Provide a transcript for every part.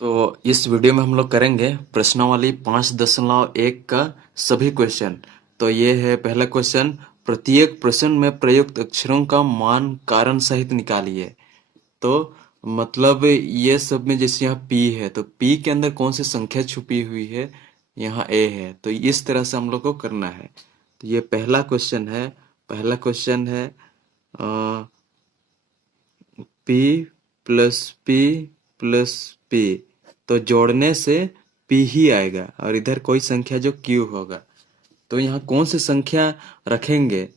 तो इस वीडियो में हम लोग करेंगे प्रश्नावली 5.1 का सभी क्वेश्चन। तो ये है पहला क्वेश्चन, प्रत्येक प्रश्न में प्रयुक्त अक्षरों का मान कारण सहित निकालिए। तो मतलब ये सब में जैसे यहाँ P है तो P के अंदर कौन सी संख्या छुपी हुई है, यहाँ A है, तो इस तरह से हम लोग को करना है। तो ये पहला क्वेश्चन है। पहला क्वेश्चन है P plus P plus P, तो जोड़ने से P ही आएगा और इधर कोई संख्या जो Q होगा। तो यहाँ कौन सी संख्या रखेंगे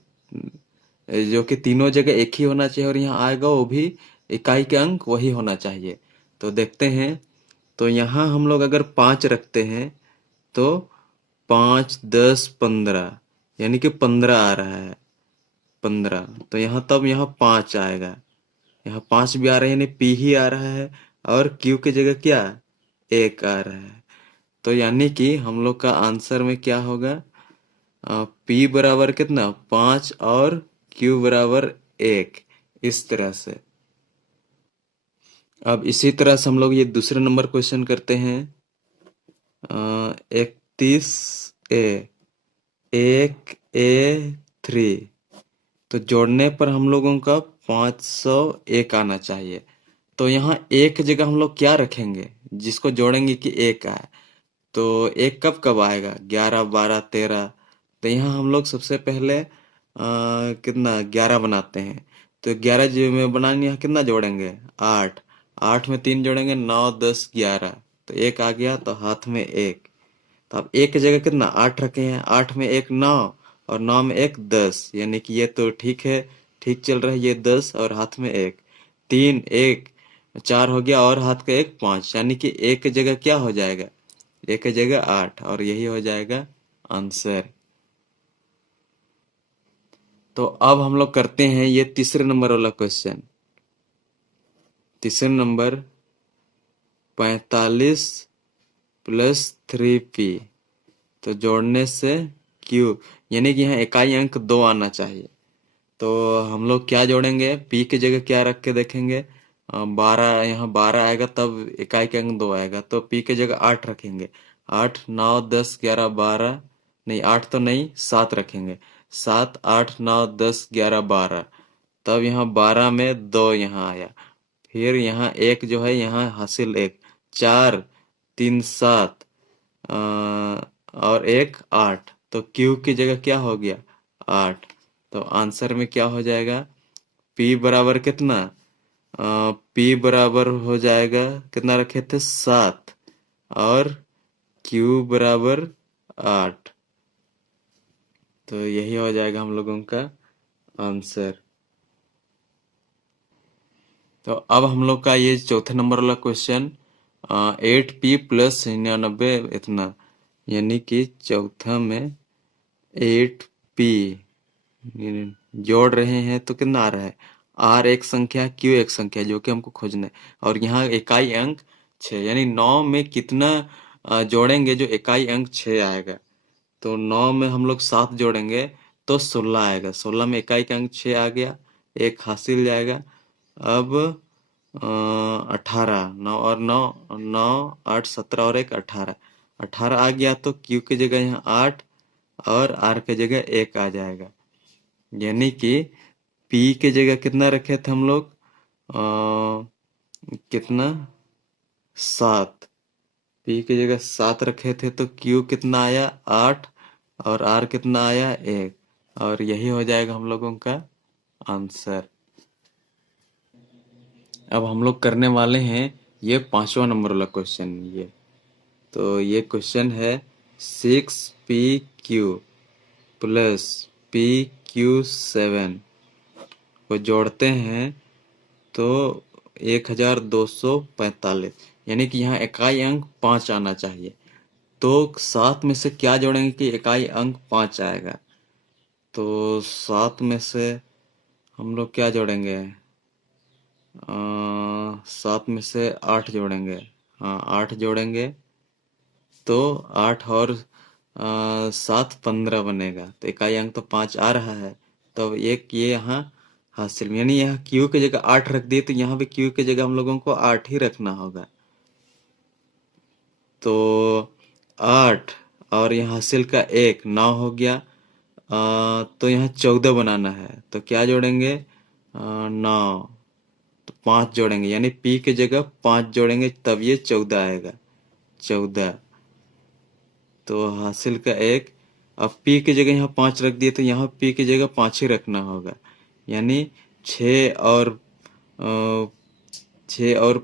जो कि तीनों जगह एक ही होना चाहिए और यहाँ आएगा वो भी इकाई के अंक वही होना चाहिए। तो देखते हैं। तो यहाँ हम लोग अगर 5 रखते हैं तो 5, 10, 15, यानी कि 15 आ रहा है। 15 तो यहाँ तब यहाँ 5 आएगा। यहाँ 5 भी आ रहा है यानी P ही आ रहा है और Q की जगह क्या 1 आ रहा है। तो यानी कि हम लोग का आंसर में क्या होगा, P बराबर कितना 5 और Q बराबर 1, इस तरह से। अब इसी तरह से हम लोग ये दूसरे नंबर क्वेश्चन करते हैं। 31A, 1A3, तो जोड़ने पर हम लोगों का 501 आना चाहिए। तो यहाँ एक की जगह हम लोग क्या रखेंगे जिसको जोड़ेंगे कि एक आए। तो एक कब कब आएगा 11, 12, 13। तो यहाँ हम लोग सबसे पहले कितना 11 बनाते हैं। तो 11 जो में बनाने यहाँ कितना जोड़ेंगे 8। 8 में 3 जोड़ेंगे 9, 10, 11, तो एक आ गया तो हाथ में एक। तो अब एक की जगह कितना 8 रखे हैं। 8 में एक 9 और 9 में एक 10, यानी कि ये तो ठीक है, ठीक चल रहा है। ये 10 और हाथ में एक, 3, 1, 4 हो गया और हाथ का एक 5, यानी कि एक की जगह क्या हो जाएगा, एक की जगह 8, और यही हो जाएगा आंसर। तो अब हम लोग करते हैं ये तीसरे नंबर वाला क्वेश्चन। तीसरे नंबर 45 प्लस 3P, तो जोड़ने से Q, यानी कि यहाँ इकाई अंक 2 आना चाहिए। तो हम लोग क्या जोड़ेंगे, P की जगह क्या रख के देखेंगे, 12, यहाँ 12 आएगा तब इकाई के अंक 2 आएगा। तो P की जगह 8 रखेंगे। 8, 9, 10, 11, 12, नहीं 8 तो नहीं 7 रखेंगे। 7, 8, 9, 10, 11, 12, तब यहाँ 12 में 2 यहाँ आया। फिर यहाँ एक जो है यहाँ हासिल एक, 4, 3, 7, और एक 8, तो Q की जगह क्या हो गया 8। तो आंसर में क्या हो जाएगा, P बराबर कितना, P बराबर हो जाएगा कितना रखे थे 7 और Q बराबर 8। तो यही हो जाएगा हम लोगों का आंसर। तो अब हम लोग का ये चौथे नंबर वाला क्वेश्चन, 8P प्लस 99 इतना, यानी कि चौथा में 8P जोड़ रहे हैं तो कितना आ रहा है, R एक संख्या, Q एक संख्या, जो कि हमको खोजना है। और यहाँ इकाई अंक 6, यानी 9 में कितना जोड़ेंगे जो इकाई अंक 6 आएगा। तो 9 में हम लोग 7 जोड़ेंगे तो 16 आएगा। 16 में इकाई का अंक 6 आ गया, एक हासिल जाएगा। अब 18, 9 और 9, 9, 8, 17 और एक 18, 18 आ गया तो Q की जगह यहाँ 8 और R की जगह 1 आ जाएगा। यानी कि P की जगह कितना रखे थे हम लोग, कितना 7, P की जगह 7 रखे थे तो Q कितना आया 8 और R कितना आया 1, और यही हो जाएगा हम लोगों का आंसर। अब हम लोग करने वाले हैं ये पांचवा नंबर वाला क्वेश्चन। ये क्वेश्चन है 6PQ प्लस PQ7 को जोड़ते हैं तो 1245, यानी कि यहाँ इकाई अंक 5 आना चाहिए। तो 7 में से क्या जोड़ेंगे कि इकाई अंक 5 आएगा। तो 7 में से हम लोग क्या जोड़ेंगे, 7 में से 8 जोड़ेंगे। हाँ 8 जोड़ेंगे तो 8 और 7, 15 बनेगा। तो इकाई अंक तो 5 आ रहा है, तो एक ये यहाँ हासिल, यानी यहाँ Q की जगह 8 रख दिए तो यहाँ भी Q की जगह हम लोगों को 8 ही रखना होगा। तो 8 और यहाँ हासिल का 1 9 हो गया। तो यहाँ 14 बनाना है तो क्या जोड़ेंगे? 9 तो 5 जोड़ेंगे, यानी पी की जगह 5 जोड़ेंगे तब ये 14 आएगा। 14 तो हासिल का 1। अब पी की जगह यहाँ 5 रख दिए तो यहाँ पी की जगह 5 ही रखना होगा, यानी 6 और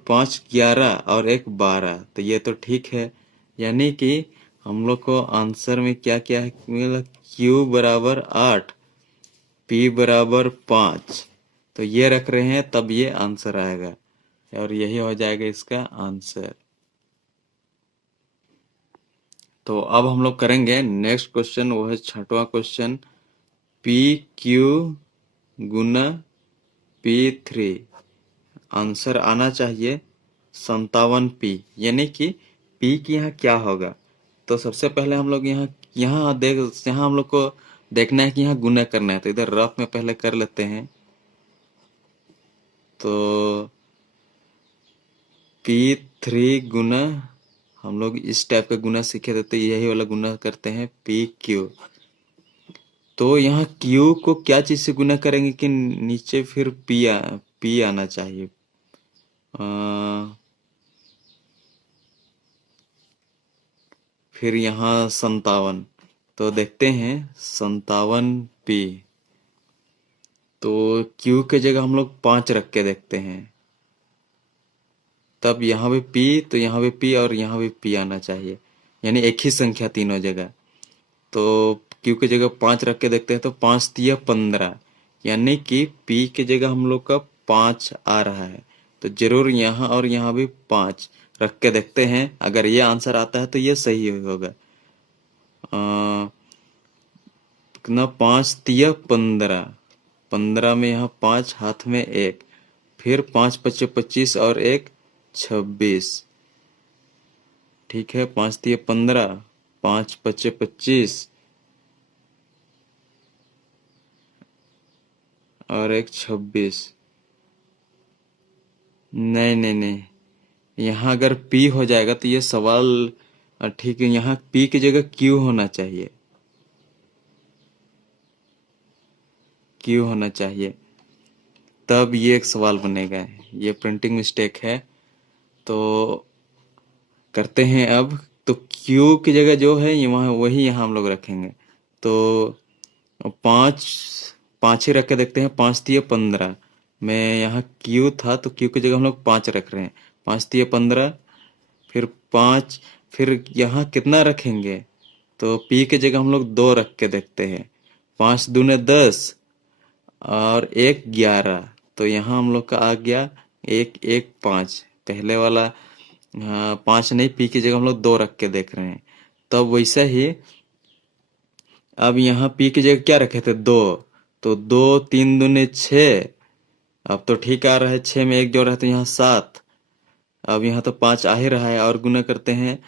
5 11 और 1 12। तो ये तो ठीक है, यानी कि हम लोग को आंसर में क्या क्या मिला? Q बराबर 8, P बराबर 5। तो ये रख रहे हैं तब ये आंसर आएगा और यही हो जाएगा इसका आंसर। तो अब हम लोग करेंगे नेक्स्ट क्वेश्चन, वो है 6वां क्वेश्चन। PQ गुना P3 आंसर आना चाहिए 57P, यानी कि P की यहाँ क्या होगा? तो सबसे पहले हम लोग यहाँ यहाँ हम लोग को देखना है कि यहाँ गुना करना है, तो इधर रफ में पहले कर लेते हैं। तो P3 गुना, हम लोग इस टाइप का गुना सीखे थे तो यही वाला गुना करते हैं PQ। तो यहाँ Q को क्या चीज से गुना करेंगे कि नीचे फिर P आना चाहिए? फिर यहाँ 57, तो देखते हैं 57P। तो Q के जगह हम लोग 5 रख के देखते हैं, तब यहाँ भी P तो यहाँ भी P और यहाँ भी P आना चाहिए, यानी एक ही संख्या तीनों जगह। तो Q की जगह 5 रख के देखते हैं तो 5 तिया 15, यानी कि P की जगह हम लोग का 5 आ रहा है। तो जरूर यहाँ और यहाँ भी 5 रख के देखते हैं, अगर ये आंसर आता है तो ये सही होगा। कितना? 5 तिया 15, 15 में यहाँ 5, हाथ में 1, फिर 5 पच्चे 25 और 1 26। ठीक है, 5 तिया 15, 5 पच्चे 25 और 1 26। नहीं नहीं नहीं, यहाँ अगर P हो जाएगा तो ये सवाल ठीक है, यहाँ P की जगह Q होना चाहिए, Q होना चाहिए, तब ये एक सवाल बनेगा। ये प्रिंटिंग मिस्टेक है, तो करते हैं अब। तो Q की जगह जो है ये वहाँ वही यहाँ हम लोग रखेंगे। तो 5 5 ही रख के देखते हैं। 5 तिया 15 में यहाँ Q था तो Q की जगह हम लोग 5 रख रहे हैं। 5 तिया 15, फिर 5, फिर यहाँ कितना रखेंगे? तो P की जगह हम लोग 2 रख के देखते हैं। 5 दूने 10 और 1 11, तो यहाँ हम लोग का आ गया 1 1 5। पहले वाला 5 नहीं, P की जगह हम लोग 2 रख के देख रहे हैं। तब वैसा ही अब यहाँ P की जगह क्या रखे थे? 2, तो 2 3 दूने 6। अब तो ठीक आ रहा है, 6 में 1 जोड़ रहा है तो यहाँ 7। अब यहाँ तो 5 आ ही रहा है और गुना करते हैं।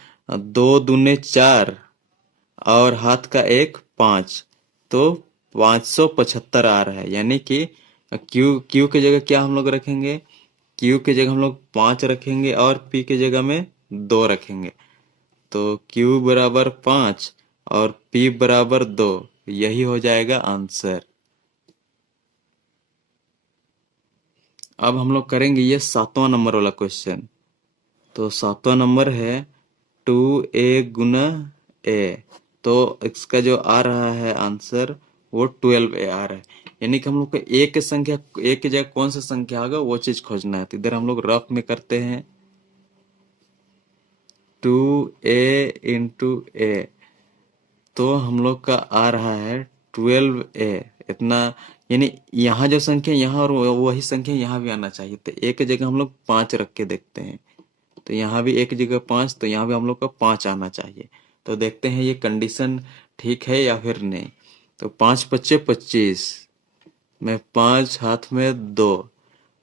2 दूने 4 और हाथ का 1 5, तो 575 आ रहा है, यानी कि Q की जगह क्या हम लोग रखेंगे? Q की जगह हम लोग 5 रखेंगे और P की जगह में 2 रखेंगे। तो Q बराबर 5 और P बराबर 2, यही हो जाएगा आंसर। अब हम लोग करेंगे ये 7वां नंबर वाला क्वेश्चन। तो 7वां नंबर है 2A गुना A। तो इसका जो आ रहा है आंसर वो 12A आ रहा है, यानी कि हम लोग को A की संख्या, A की जगह कौन सा संख्या होगा वो चीज खोजना है। तो इधर हम लोग रफ में करते हैं 2A इंटू A, तो हम लोग का आ रहा है 12A इतना, यानी यहाँ जो संख्या यहाँ और वही संख्या यहाँ भी आना चाहिए। तो A की जगह हम लोग 5 रख के देखते हैं, तो यहाँ भी एक जगह 5, तो यहाँ भी हम लोग का 5 आना चाहिए। तो देखते हैं ये कंडीशन ठीक है या फिर नहीं। तो 5 पच्चे 25 में 5, हाथ में 2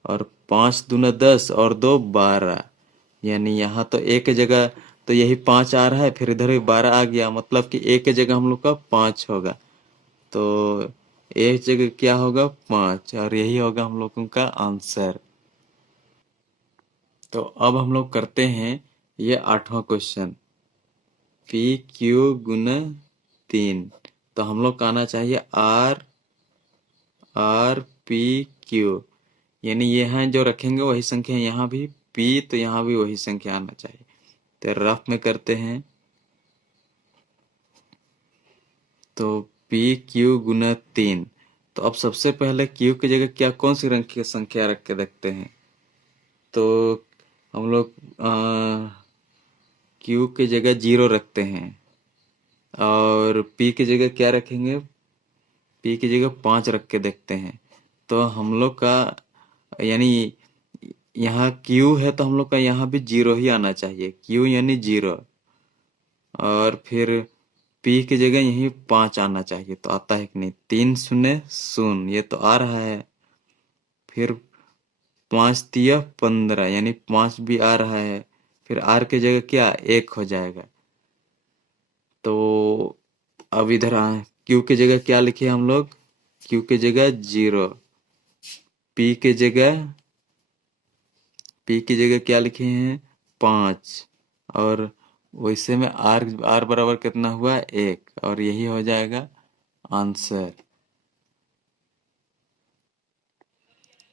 और 5 दूना 10 और 2 12, यानी यहाँ तो एक जगह तो यही 5 आ रहा है, फिर इधर भी 12 आ गया, मतलब कि एक जगह हम लोग का 5 होगा। तो एक जगह क्या होगा? 5, और यही होगा हम लोगों का आंसर। तो अब हम लोग करते हैं ये 8वां क्वेश्चन। पी क्यू गुना 3, तो हम लोग का आना चाहिए आर पी क्यू, यानी ये हैं जो रखेंगे वही संख्या यहाँ भी, पी तो यहाँ भी वही संख्या आना चाहिए। तो रफ में करते हैं, तो पी क्यू गुना 3। तो अब सबसे पहले क्यू की जगह क्या कौन सी रंग की संख्या रख के देखते हैं। तो हम लोग क्यू की जगह 0 रखते हैं, और पी की जगह क्या रखेंगे, पी की जगह 5 रख के देखते हैं। तो हम लोग का यानी यहाँ क्यू है तो हम लोग का यहाँ भी 0 ही आना चाहिए, क्यू यानी 0, और फिर पी की जगह यही 5 आना चाहिए। तो आता है कि नहीं, 3 शून्य शून्य, ये तो आ रहा है। फिर 5 तिया 15, यानी 5 भी आ रहा है। फिर आर की जगह क्या 1 हो जाएगा। तो अब इधर आए, क्यू की जगह क्या लिखे हम लोग, क्यू की जगह 0, पी की जगह क्या लिखे हैं 5, और वैसे में आर आर बराबर कितना हुआ 1, और यही हो जाएगा आंसर।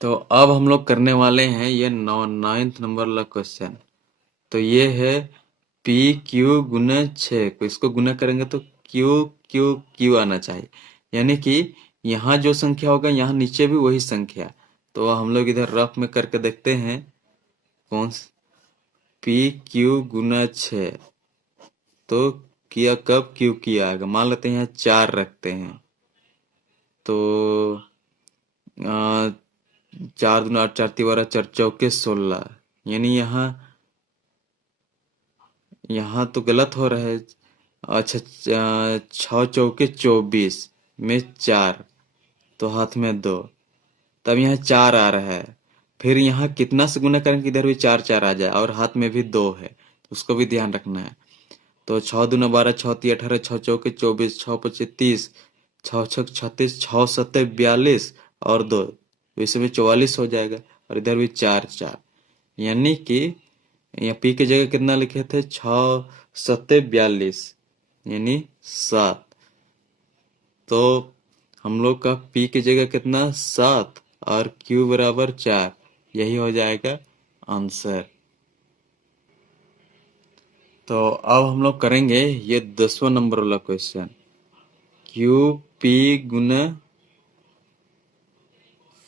तो अब हम लोग करने वाले हैं ये 9th नंबर वाला क्वेश्चन। तो ये है पी क्यू गुना 6 को, इसको गुना करेंगे तो क्यू क्यू क्यू आना चाहिए, यानी कि यहाँ जो संख्या होगा यहाँ नीचे भी वही संख्या। तो हम लोग इधर रफ में करके देखते हैं कौन पी क्यू गुना 6, तो किया कब क्यू किया आएगा। मान लेते हैं यहाँ 4 रखते हैं, तो 4 दूना 8, 4 तिवारा 4 चौके 16, यानी यहाँ तो गलत हो रहा है। अच्छा, 6 चौके 24 में 4, तो हाथ में 2, तब यहाँ 4 आ रहा है। फिर यहाँ कितना से गुना करेंगे इधर भी 4 4 आ जाए, और हाथ में भी 2 है, उसको भी ध्यान रखना है। तो 6 दूना 12, 6 तिया 18, 6 चौके 24, 6 पचे 30, 6 छक 36, 6 सत्ते 42, और 2, वैसे में 44 हो जाएगा। और इधर भी 4 4, यानी कि यहाँ पी की जगह कितना लिखे थे 6 सत्ते 42, यानी 7। तो हम लोग का पी की जगह कितना 7, और क्यू बराबर 4, यही हो जाएगा आंसर। तो अब हम लोग करेंगे ये 10वां नंबर वाला क्वेश्चन, क्यू पी गुना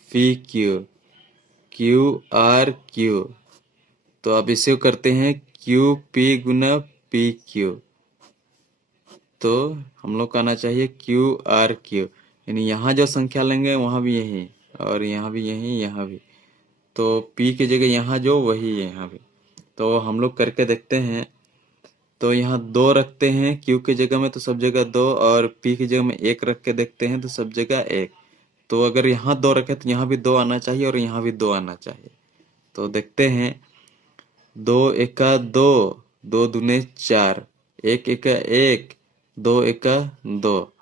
P Q, Q R Q. तो अब इसे करते हैं क्यू पी गुना पी क्यू, तो हम लोग का आना चाहिए क्यू आर क्यू, यानी यहाँ जो संख्या लेंगे वहां भी यही, और यहाँ भी यही, यहाँ भी। तो पी की जगह यहाँ जो वही है यहाँ भी। तो हम लोग करके देखते हैं। तो यहाँ 2 रखते हैं क्यू की जगह में, तो सब जगह 2, और पी की जगह में 1 रख के देखते हैं तो सब जगह 1। तो अगर यहाँ 2 रखे तो यहाँ भी 2 आना चाहिए, और यहाँ भी 2 आना चाहिए। तो देखते हैं, 2 एका 2, 2 दूने 4, 1 एका 1, 2 एका 2।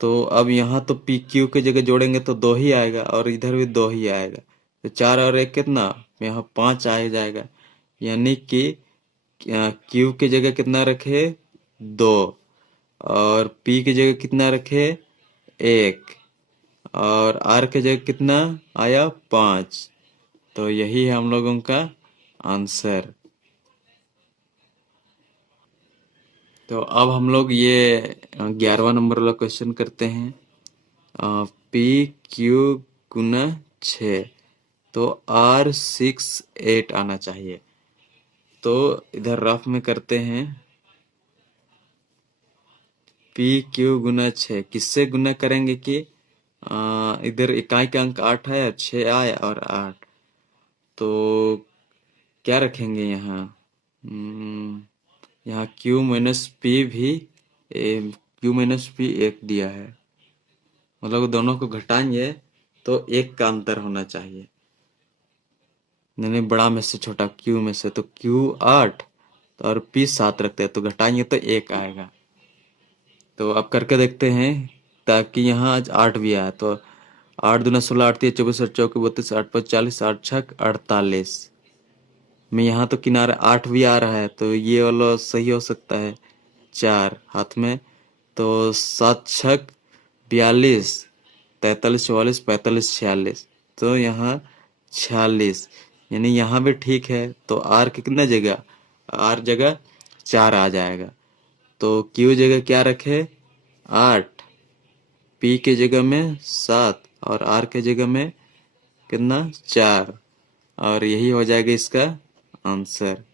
तो अब यहाँ तो पी क्यू की जगह जोड़ेंगे तो 2 ही आएगा, और इधर भी 2 ही आएगा। तो 4 और 1 कितना, यहाँ 5 आ जाएगा, यानी कि क्यू की जगह कितना रखे 2, और पी की जगह कितना रखे 1, और आर की जगह कितना आया 5। तो यही है हम लोगों का आंसर। तो अब हम लोग ये 11वां नंबर वाला क्वेश्चन करते हैं, पी क्यू गुना 6, तो आर 6 8 आना चाहिए। तो इधर रफ में करते हैं, पी क्यू गुना 6 किससे गुना करेंगे कि इधर इकाई का अंक 8 है, 6 आए और 8। तो क्या रखेंगे यहाँ, यहाँ क्यू माइनस पी भी, क्यू माइनस पी 1 दिया है, मतलब दोनों को घटाएंगे तो 1 का अंतर होना चाहिए, नहीं बड़ा में से छोटा क्यू में से। तो क्यू 8 और पी 7 रखते हैं, तो घटाएंगे तो 1 आएगा। तो अब करके देखते हैं, ताकि यहाँ आज 8 भी आया। तो 8 दूना 16, 8 तिया 24, 8 चौके 32, 8 5 40, 8 छक 48 में यहाँ तो किनारे 8 भी आ रहा है, तो ये वाला सही हो सकता है। 4 हाथ में, तो 7 छक 42, 43 44 45 46, तो यहाँ 46, यानी यहाँ भी ठीक है। तो आर कितना जगह, आर जगह 4 आ जाएगा। तो क्यू जगह क्या रखे, 8, पी के जगह में 7 और आर के जगह में कितना, 4, और यही हो जाएगा इसका आंसर।